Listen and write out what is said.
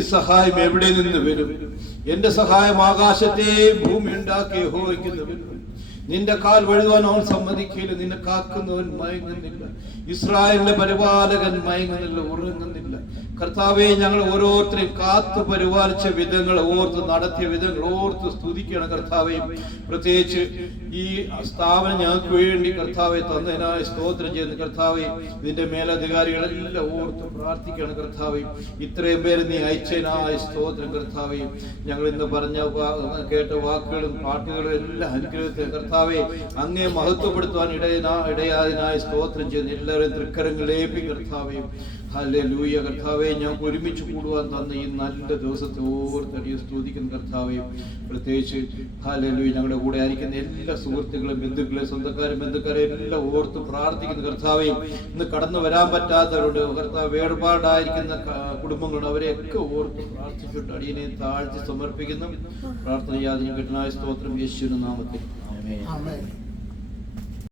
സഹായം എവിടെ നിന്ന് വരും? എന്റെ സഹായം ആകാശത്തെയും ഭൂമി ഉണ്ടാക്കിയ യഹോവയ്ക്ക് വരും. നിന്റെ കാൽ വഴുതാൻ അവൻ സമ്മതിക്കില്ല. നിന്നെ കാക്കുന്നവൻ മയങ്ങുന്നില്ല. ഇസ്രായേലിന്റെ പരിപാലകൻ മയങ്ങുന്നില്ല, ഉറങ്ങുന്നില്ല. കർത്താവെ, ഞങ്ങൾ ഓരോരുത്തരെയും കാത്തു പരിപാലിച്ച വിധങ്ങൾ ഓർത്ത്, നടത്തിയ വിധങ്ങൾ ഓർത്ത് സ്തുതിക്കണം കർത്താവെ. പ്രത്യേകിച്ച് ഈ സ്ഥാപനം ഞങ്ങൾക്ക് വേണ്ടി കർത്താവെ തന്നതിനായി സ്തോത്രം ചെയ്യുന്ന കർത്താവെ. ഇതിന്റെ മേലധികാരികളെല്ലാം ഓർത്ത് പ്രാർത്ഥിക്കണം കർത്താവെ. ഇത്രയും പേര് നീ അയച്ചതിനായി സ്തോത്രം കർത്താവെ. ഞങ്ങൾ ഇന്ന് പറഞ്ഞ കേട്ട വാക്കുകളും പാട്ടുകളും എല്ലാം അനുഗ്രഹത്തെ കർത്താവെ അങ്ങേ മഹത്വപ്പെടുത്തുവാൻ ഇടയായതിനായി സ്തോത്രം ചെയ്യുന്ന എല്ലാവരും തൃക്കരങ്ങളിലേപ്പി കർത്താവെ. ഹല്ലേലൂയ കർത്താവെ, ഞങ്ങൾക്ക് ഒരുമിച്ച് കൂടുവാൻ തന്ന ഈ നല്ല ദിവസത്തെ ഓർത്തടിയെ സ്തുതിക്കുന്ന കർത്താവെ. പ്രത്യേകിച്ച് ഹല്ലേലൂയ ഞങ്ങളുടെ കൂടെ ആയിരിക്കുന്ന എല്ലാ സുഹൃത്തുക്കളും ബന്ധുക്കളെ ബന്ധുക്കാരെ എല്ലാം ഓർത്ത് പ്രാർത്ഥിക്കുന്ന കർത്താവെ. ഇന്ന് കടന്നു വരാൻ പറ്റാത്തവരുണ്ട് കർത്താവ്, വേർപാടായിരിക്കുന്ന കുടുംബങ്ങളുണ്ട്, അവരെയൊക്കെ ഓർത്ത് പ്രാർത്ഥിച്ചിട്ട് അടിയനെ താഴ്ത്തി സമർപ്പിക്കുന്നു. പ്രാർത്ഥന യാതൊരു കഠിനായ സ്തോത്രം യേശുവിന്റെ നാമത്തിൽ. ആമേൻ.